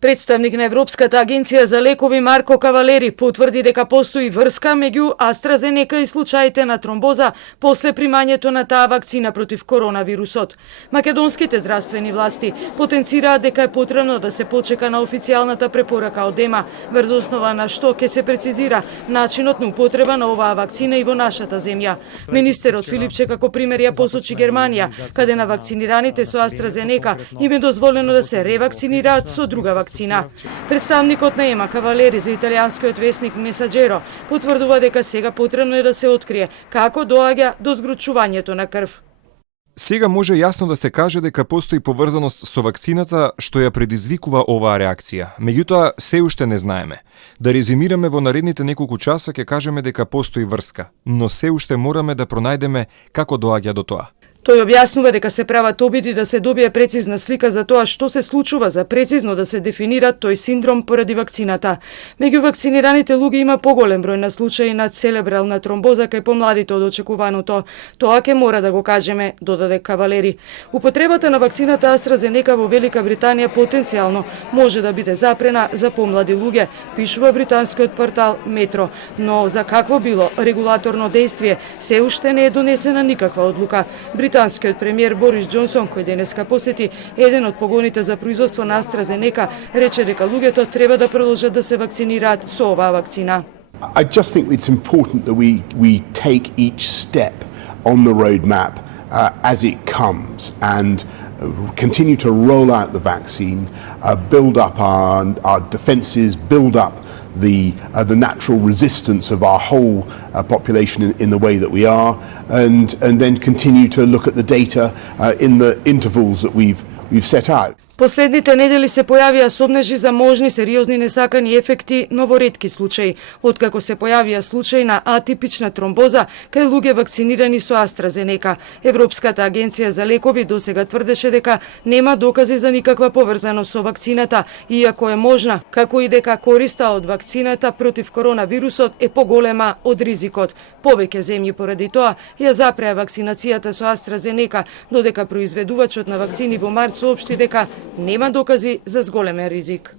Представник на Европската агенција за лекови Марко Кавалери потврди дека постои врска меѓу AstraZeneca и случаите на тромбоза после примањето на таа вакцина против коронавирусот. Македонските здравствени власти потенцираат дека е потребно да се почека на официјалната препорака од ЕМА, врз основа на што ќе се прецизира начинот на употреба на оваа вакцина и во нашата земја. Министерот Филипче како пример ја посочи Германија, каде на вакцинираните со AstraZeneca им е дозволено да се ревакцинираат со друга вакцина. Представникот на ЕМА Кавалери за италијанскиот весник Месаџеро потврдува дека сега потребно е да се открие како доаѓа до згручувањето на крв. Сега може јасно да се каже дека постои поврзаност со вакцината што ја предизвикува оваа реакција. Меѓутоа, се уште не знаеме. Да резимираме, во наредните неколку часа ќе кажеме дека постои врска, но се уште мораме да пронајдеме како доаѓа до тоа. Тој објаснува дека се прават обиди да се добие прецизна слика за тоа што се случува, за прецизно да се дефинира тој синдром поради вакцината. Меѓу вакцинираните луѓе има поголем број на случаи на церебрална тромбоза кај помладите од очекуваното. Тоа ќе мора да го кажеме, додаде Кавалери. Употребата на вакцината AstraZeneca во Велика Британија потенцијално може да биде запрена за помлади луѓе, пишува британскиот портал Метро. Но за какво било регулаторно дејствие се уште не е донесена никаква одлука. Британскиот премиер Борис Џонсон, кој денеска посети еден од погоните за производство на AstraZeneca, рече дека луѓето треба да продолжат да се вакцинираат со оваа вакцина. I just think it's important that we take each step on the roadmap as it comes and continue to roll out the vaccine, build up our defences, build up the natural resistance of our whole population in the way that we are, and then continue to look at the data in the intervals that we've set out. Последните недели се појавија сомнежи за можни сериозни несакани ефекти, но во ретки случаи, откако се појавија случаи на атипична тромбоза кај луѓе вакцинирани со AstraZeneca. Европската агенција за лекови досега тврдеше дека нема докази за никаква поврзаност со вакцината, иако е можна, како и дека користа од вакцината против коронавирусот е поголема од ризикот. Повеќе земји поради тоа ја запреа вакцинацијата со AstraZeneca, додека произведувачот на вакцини во март соопшти дека нема докази за зголемен ризик.